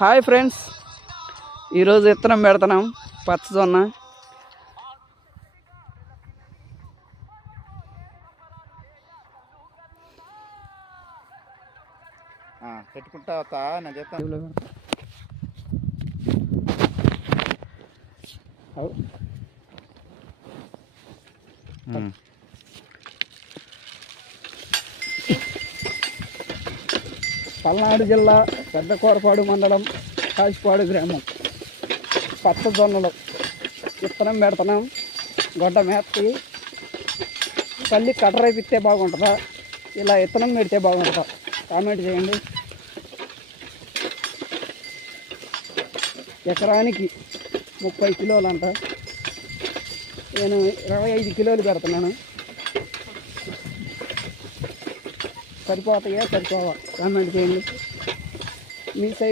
Hi friends, ఈరోజు విత్తనం పెడుతున్నాం పచ్చజొన్న. పెట్టుకుంటా నేను చెప్తాను. పల్నాడు జిల్లా పెద్దకోరపాడు మండలం కాశీపాడు గ్రామం. పచ్చజొన్నలు విత్తనం పెడుతున్నాం. గొడ్డ మేత్తి పల్లి కట్టరైపిస్తే బాగుంటుందా, ఇలా విత్తనం పెడితే బాగుంటుందా? కామెంట్ చేయండి. ఎకరానికి 30 కిలోలు అంట. నేను 25 కిలోలు పెడుతున్నాను. సరిపోతాయా సరిపోవా? కామెంట్ చేయండి. మీ సైడ్